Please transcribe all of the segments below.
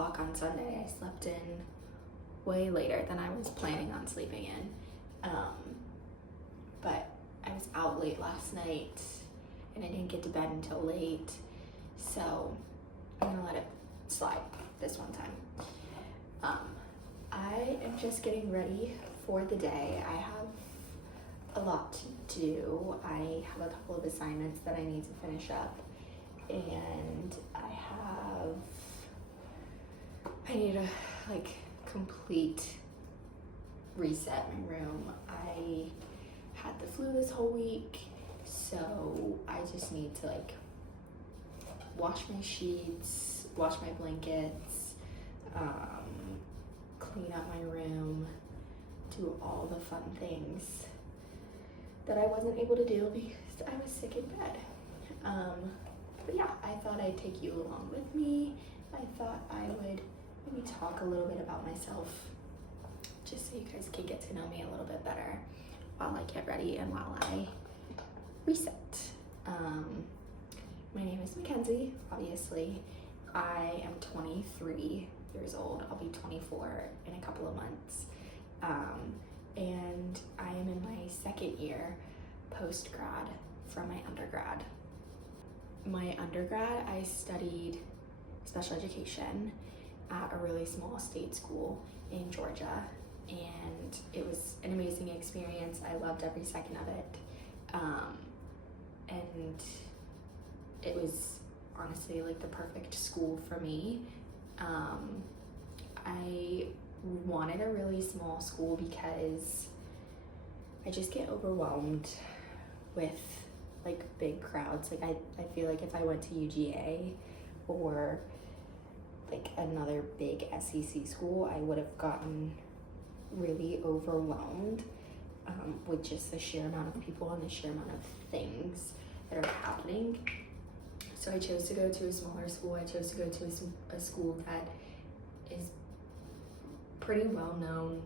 o'clock on Sunday. I slept in way later than I was planning on sleeping in. But I was out late last night and I didn't get to bed until late. So I'm gonna let it slide this one time. I am just getting ready for the day. I have a lot to do. I have a couple of assignments that I need to finish up, and I need to complete reset my room. I had the flu this whole week, so I just need to wash my sheets, wash my blankets, clean up my room, do all the fun things that I wasn't able to do because I was sick in bed. But yeah, I thought I'd take you along with me. I thought I would maybe talk a little bit about myself just so you guys can get to know me a little bit better while I get ready and while I reset. My name is Mackenzie, obviously. I am 23 years old. I'll be 24 in a couple of months. And I am in my second year post-grad from my undergrad. My undergrad, I studied special education at a really small state school in Georgia, and it was an amazing experience. I loved every second of it. And it was honestly the perfect school for me. I wanted a really small school because I just get overwhelmed with big crowds. I feel like if I went to UGA or another big SEC school, I would have gotten really overwhelmed with just the sheer amount of people and the sheer amount of things that are happening. So I chose to go to a smaller school. I chose to go to a school that is pretty well known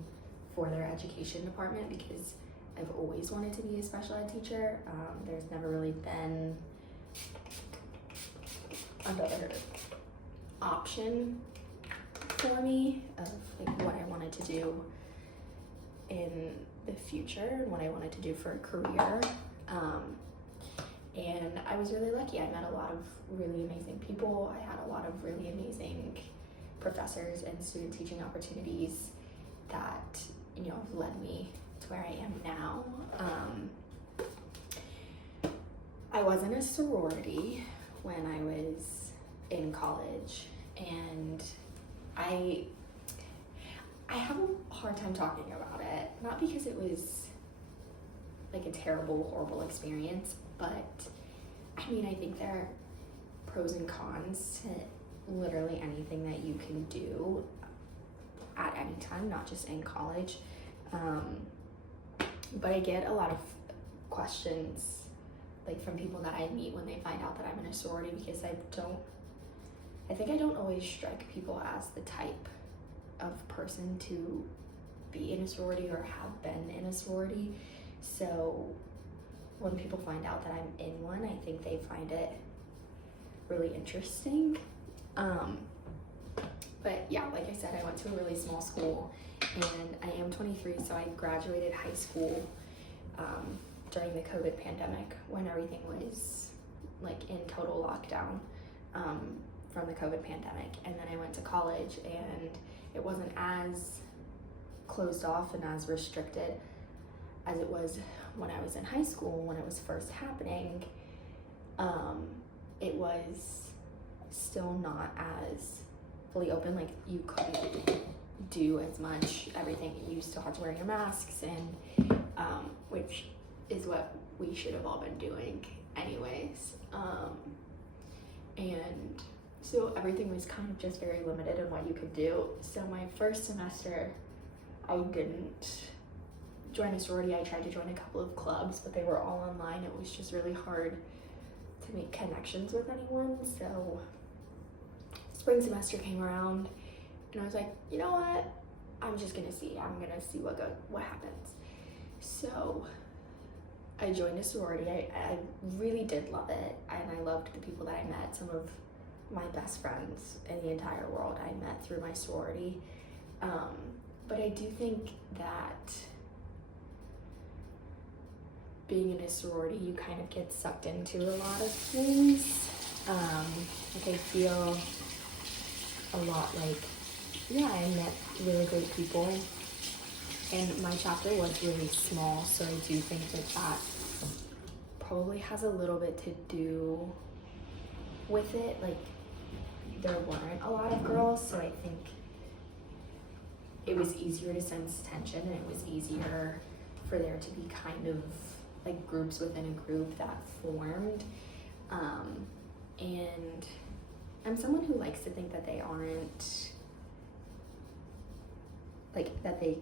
for their education department because I've always wanted to be a special ed teacher. There's never really been another option for me of what I wanted to do in the future and what I wanted to do for a career. And I was really lucky. I met a lot of really amazing people. I had a lot of really amazing professors and student teaching opportunities that have led me to where I am now. I was in a sorority when I was in college, and I have a hard time talking about it, not because it was a terrible, horrible experience, but I think there are pros and cons to literally anything that you can do at any time, not just in college. But I get a lot of questions from people that I meet when they find out that I'm in a sorority, because I think I don't always strike people as the type of person to be in a sorority or have been in a sorority. So when people find out that I'm in one, I think they find it really interesting. But yeah, like I said, I went to a really small school, and I am 23, so I graduated high school during the COVID pandemic when everything was in total lockdown from the COVID pandemic. And then I went to college, and it wasn't as closed off and as restricted as it was when I was in high school. When it was first happening, it was still not as fully open. You couldn't do as much everything. You still had to wear your masks, and which is what we should have all been doing anyways. And so everything was kind of just very limited in what you could do. So my first semester, I didn't join a sorority. I tried to join a couple of clubs, but they were all online. It was just really hard to make connections with anyone. So spring semester came around, and I was like, you know what? I'm just gonna see. I'm gonna see what happens. So I joined a sorority. I really did love it, and I loved the people that I met. Some of my best friends in the entire world I met through my sorority. But I do think that being in a sorority, you kind of get sucked into a lot of things. Like I feel a lot like, yeah, I met really great people, and my chapter was really small, so I do think that that probably has a little bit to do with it. Like, there weren't a lot of girls, so I think it was easier to sense tension, and it was easier for there to be kind of like groups within a group that formed. And I'm someone who likes to think that they aren't, like, that they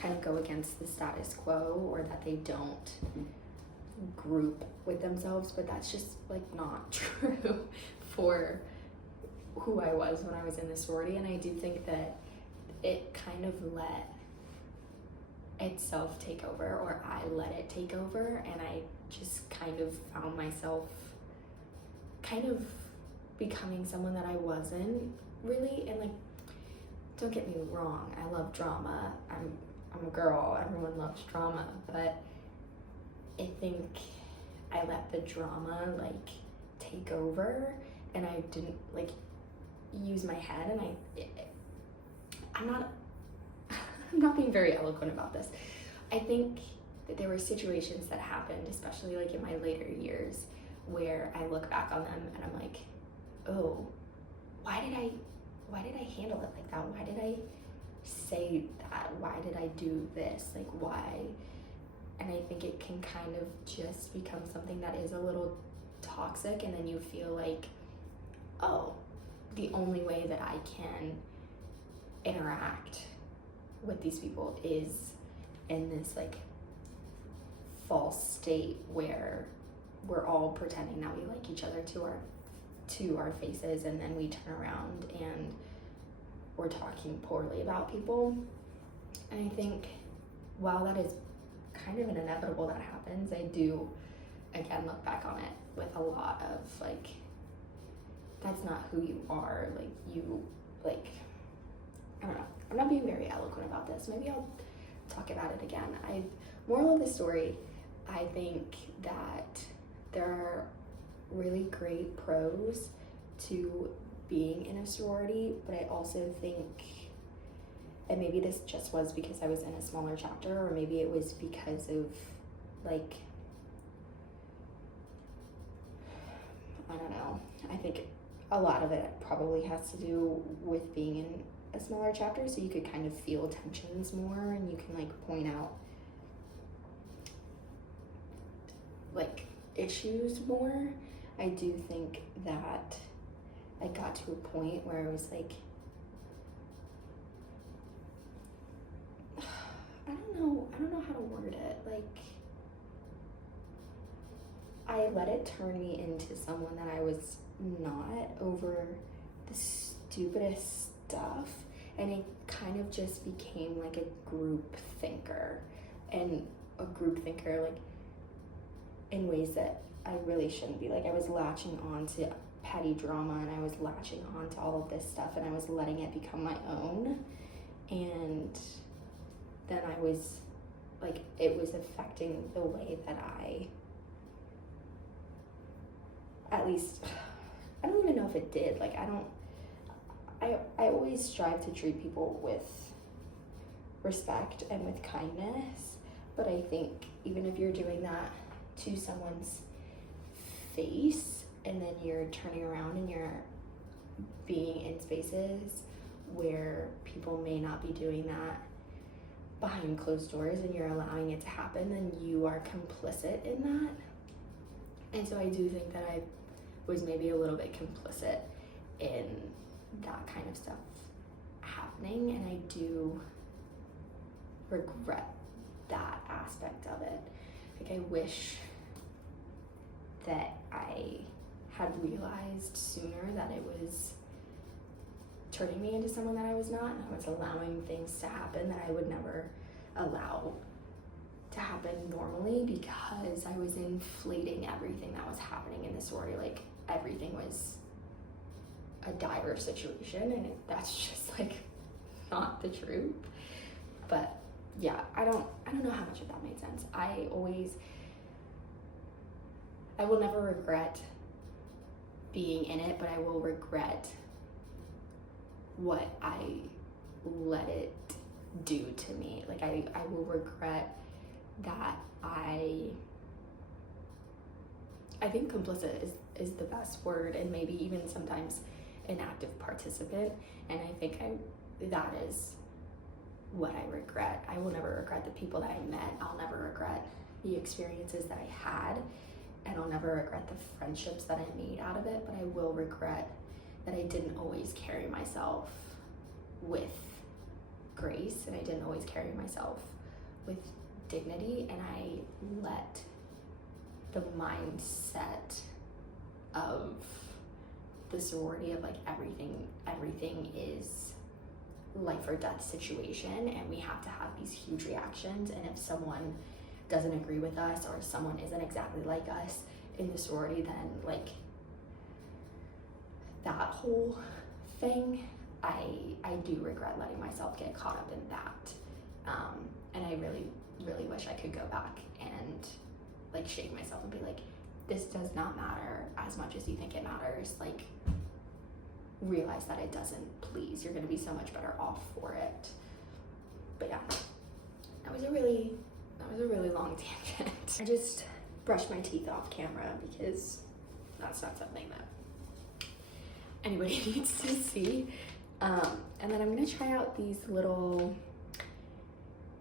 kind of go against the status quo, or that they don't group with themselves, but that's just like not true for who I was when I was in the sorority. And I do think that it kind of let itself take over, or I let it take over, and I just kind of found myself kind of becoming someone that I wasn't really. And like, don't get me wrong, I love drama. I'm a girl, everyone loves drama, but I think I let the drama like take over, and I didn't like use my head, and I'm not being very eloquent about this. I think that there were situations that happened, especially like in my later years, where I look back on them and I'm like, oh, why did I handle it like that? Why did I say that? Why did I do this? Like, why? And I think it can kind of just become something that is a little toxic, and then you feel like, oh, the only way that I can interact with these people is in this like false state where we're all pretending that we like each other to our faces, and then we turn around and we're talking poorly about people. And I think while that is kind of an inevitable that happens, I do again look back on it with a lot of like, that's not who you are. Like, you, like, I don't know, I'm not being very eloquent about this. Maybe I'll talk about it again. Moral of the story, I think that there are really great pros to being in a sorority, but I also think, and maybe this just was because I was in a smaller chapter, or maybe it was because of like, I don't know, I think a lot of it probably has to do with being in a smaller chapter, so you could kind of feel tensions more, and you can like point out like issues more. I do think that I got to a point where I was like, I don't know how to word it. Like, I let it turn me into someone that I was not, over the stupidest stuff, and it kind of just became like a group thinker, and a group thinker like in ways that I really shouldn't be. Like, I was latching on to petty drama, and I was latching on to all of this stuff, and I was letting it become my own, and then I was like, it was affecting the way that at least, I don't even know if it did. Like, I always strive to treat people with respect and with kindness, but I think even if you're doing that to someone's face, and then you're turning around and you're being in spaces where people may not be doing that behind closed doors, and you're allowing it to happen, then you are complicit in that. And so I do think that I was maybe a little bit complicit in that kind of stuff happening, and I do regret that aspect of it. Like, I wish that I had realized sooner that it was turning me into someone that I was not, and I was allowing things to happen that I would never allow to happen normally, because I was inflating everything that was happening in the sorority. Like, everything was a dire situation, and that's just like not the truth. But yeah, I don't know how much of that made sense. I will never regret being in it, but I will regret what I let it do to me. Like I will regret that I think complicit is the best word, and maybe even sometimes an active participant. And I think that is what I regret. I will never regret the people that I met. I'll never regret the experiences that I had, and I'll never regret the friendships that I made out of it, but I will regret that I didn't always carry myself with grace, and I didn't always carry myself with dignity, and I let the mindset of the sorority of like everything is life or death situation, and we have to have these huge reactions, and if someone doesn't agree with us or someone isn't exactly like us in the sorority, then like that whole thing, I do regret letting myself get caught up in that. And I really, really wish I could go back and like shake myself and be like, this does not matter as much as you think it matters. Like, realize that it doesn't, please. You're gonna be so much better off for it. But yeah, that was a really long tangent. I just brushed my teeth off camera because that's not something that anybody needs to see. And then I'm gonna try out these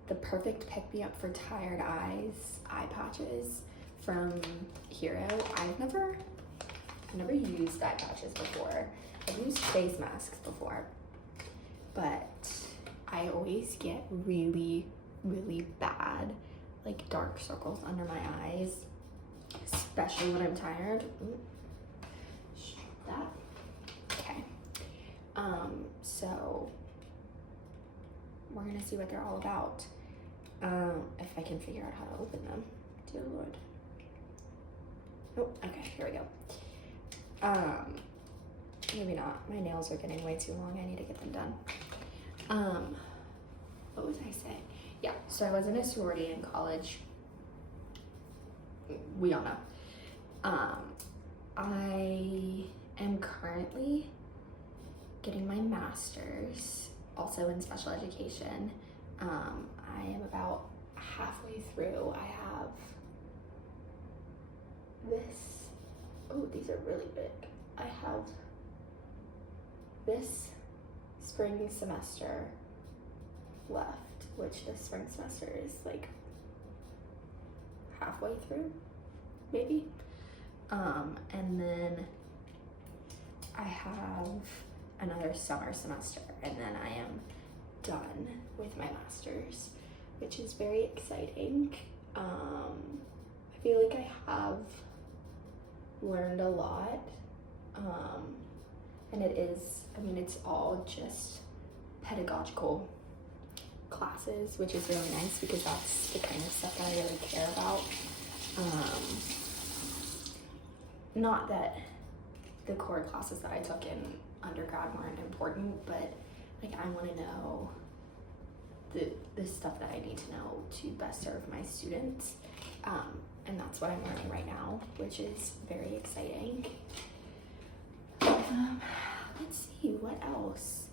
the Perfect Pick Me Up for Tired Eyes eye patches from Hero. I've never used eye patches before. I've used face masks before, but I always get really, really bad like dark circles under my eyes, especially when I'm tired. Ooh, stop that. Okay. So we're gonna see what they're all about. If I can figure out how to open them. Dear Lord. Oh, okay, here we go. Maybe not. My nails are getting way too long. I need to get them done. What was I saying? Yeah, so I was in a sorority in college. We all know. I am currently getting my master's, also in special education. I am about halfway through. I have this, oh, these are really big. I have this spring semester left, which the spring semester is like halfway through, maybe. And then I have another summer semester, and then I am done with my master's, which is very exciting. I feel like I have learned a lot, and it is, I mean, it's all just pedagogical classes, which is really nice because that's the kind of stuff that I really care about. Not that the core classes that I took in undergrad weren't important, but like I want to know the stuff that I need to know to best serve my students, and that's what I'm learning right now, which is very exciting. Let's see, what else?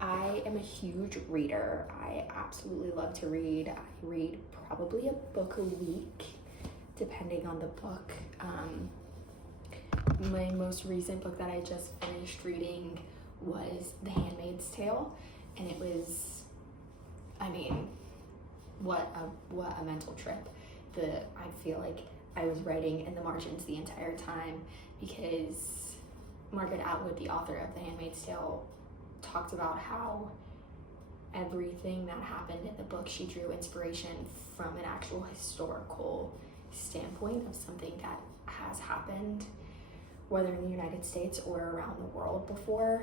I am a huge reader. I absolutely love to read. I read probably a book a week, depending on the book. My most recent book that I just finished reading was The Handmaid's Tale, and it was, I mean, what a mental trip. I feel like I was writing in the margins the entire time because Margaret Atwood, the author of The Handmaid's Tale, talked about how everything that happened in the book, she drew inspiration from an actual historical standpoint of something that has happened, whether in the United States or around the world before.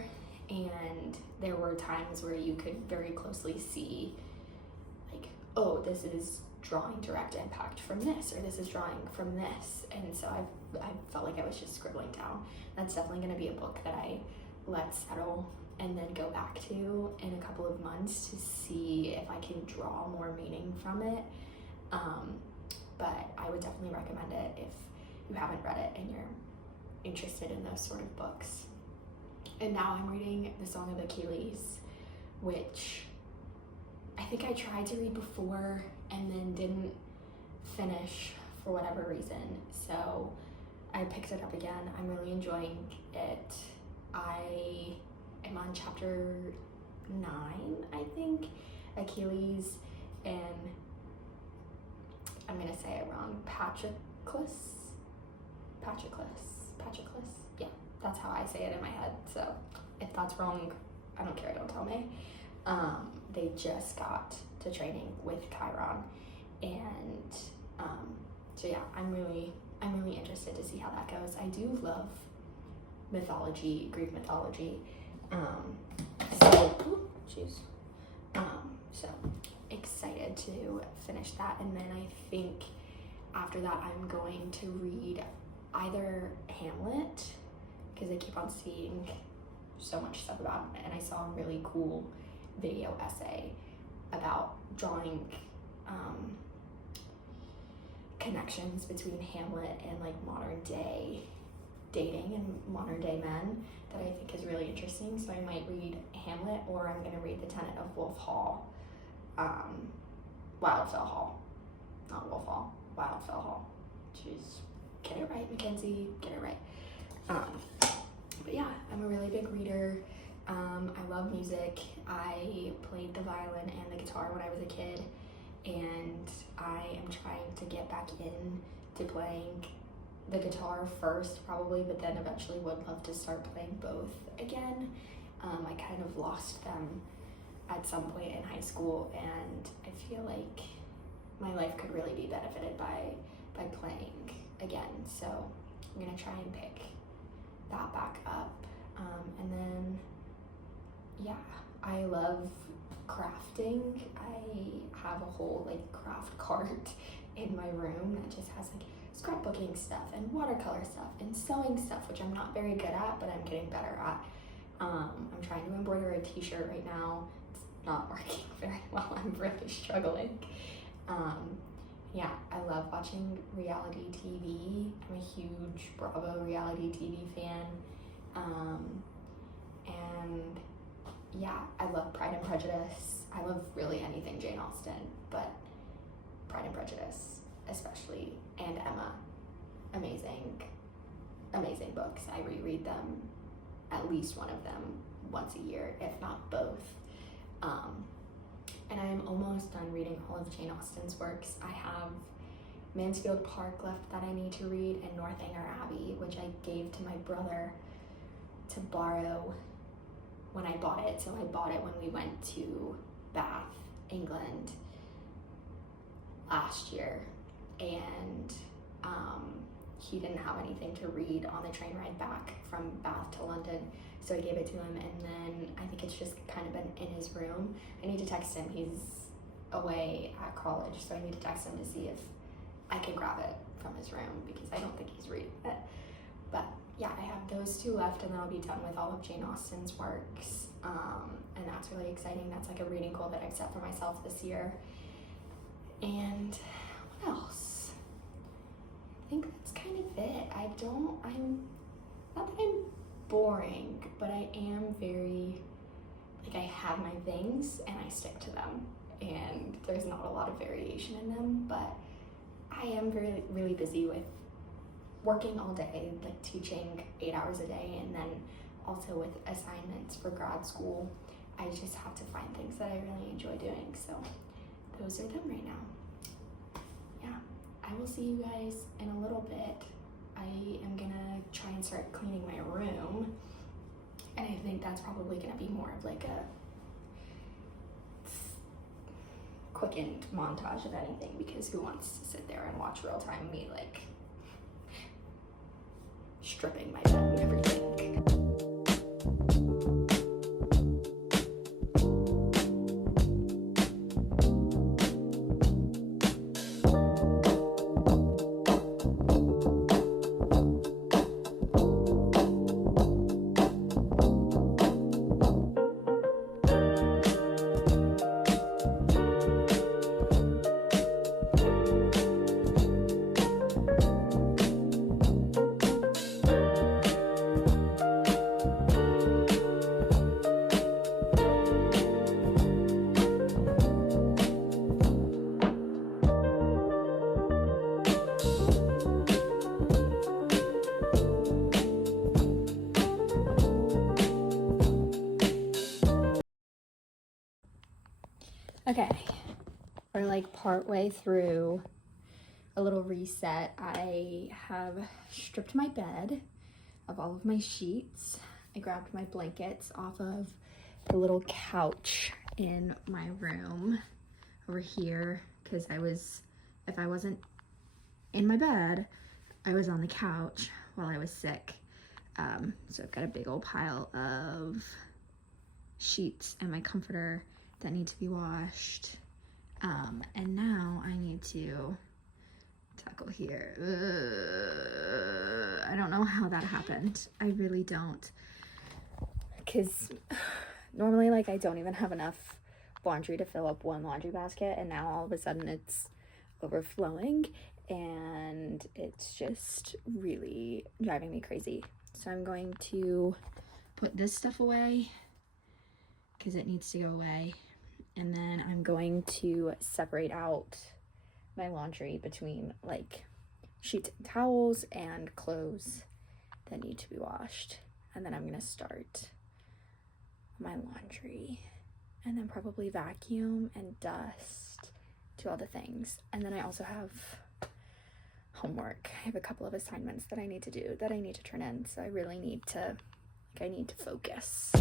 And there were times where you could very closely see like oh, this is drawing direct impact from this, or this is drawing from this. And so I felt like I was just scribbling down. That's definitely going to be a book that I let settle and then go back to in a couple of months to see if I can draw more meaning from it. But I would definitely recommend it if you haven't read it and you're interested in those sort of books. And now I'm reading The Song of Achilles, which I think I tried to read before and then didn't finish for whatever reason. So I picked it up again. I'm really enjoying it. I am on chapter 9, I think. Achilles and, I'm gonna say it wrong, Patroclus? Yeah, that's how I say it in my head. So if that's wrong, I don't care, don't tell me. They just got to training with Chiron, and so yeah, I'm really interested to see how that goes. I do love mythology, Greek mythology. So excited to finish that, and then I think after that I'm going to read either Hamlet, because I keep on seeing so much stuff about it, and I saw a really cool video essay about drawing connections between Hamlet and like modern day dating and modern day men that I think is really interesting. So I might read Hamlet, or I'm gonna read The Tenet of Wolf Hall, Wildfell Hall, not Wolf Hall, Wildfell Hall. Jeez, get it right, Mackenzie, get it right. But yeah, I'm a really big reader. I love music. I played the violin and the guitar when I was a kid, and I am trying to get back in to playing the guitar first probably, but then eventually would love to start playing both again. I kind of lost them at some point in high school, and I feel like my life could really be benefited by playing again. So I'm gonna try and pick that back up. And then yeah, I love crafting. I have a whole like craft cart in my room that just has like scrapbooking stuff and watercolor stuff and sewing stuff, which I'm not very good at, but I'm getting better at. I'm trying to embroider a t-shirt right now. It's not working very well. I'm really struggling. Yeah, I love watching reality TV. I'm a huge Bravo reality TV fan. And yeah, I love Pride and Prejudice. I love really anything Jane Austen, but Pride and Prejudice especially, and Emma. Amazing books. I reread them, at least one of them, once a year, if not both. And I'm almost done reading all of Jane Austen's works. I have Mansfield Park left that I need to read, and Northanger Abbey, which I gave to my brother to borrow when I bought it. So I bought it when we went to Bath, England last year, and he didn't have anything to read on the train ride back from Bath to London, so I gave it to him, and then I think it's just kind of been in his room. I need to text him. He's away at college, so I need to text him to see if I can grab it from his room, because I don't think he's reading it. But yeah, I have those two left, and then I'll be done with all of Jane Austen's works, and that's really exciting. That's like a reading goal that I've set for myself this year. And what else? I think that's kind of it. I'm not that I'm boring, but I am very, like, I have my things and I stick to them, and there's not a lot of variation in them, but I am really busy with working all day, like teaching 8 hours a day, and then also with assignments for grad school. I just have to find things that I really enjoy doing, so those are them right now. Yeah, I will see you guys in a little bit. I am gonna try and start cleaning my room, and I think that's probably gonna be more of like a quickened montage of anything, because who wants to sit there and watch real time me like stripping my bed and everything. Okay, we're like partway through a little reset. I have stripped my bed of all of my sheets. I grabbed my blankets off of the little couch in my room over here because if I wasn't in my bed, I was on the couch while I was sick. So I've got a big old pile of sheets and my comforter that need to be washed. And now I need to tackle here. I don't know how that happened. I really don't. Because normally, like, I don't even have enough laundry to fill up one laundry basket, and now all of a sudden it's overflowing, and it's just really driving me crazy. So I'm going to put this stuff away because it needs to go away, and then I'm going to separate out my laundry between like sheets and towels and clothes that need to be washed. And then I'm gonna start my laundry and then probably vacuum and dust, do all the things. And then I also have homework. I have a couple of assignments that I need to do, that I need to turn in. So I really need to, I need to focus.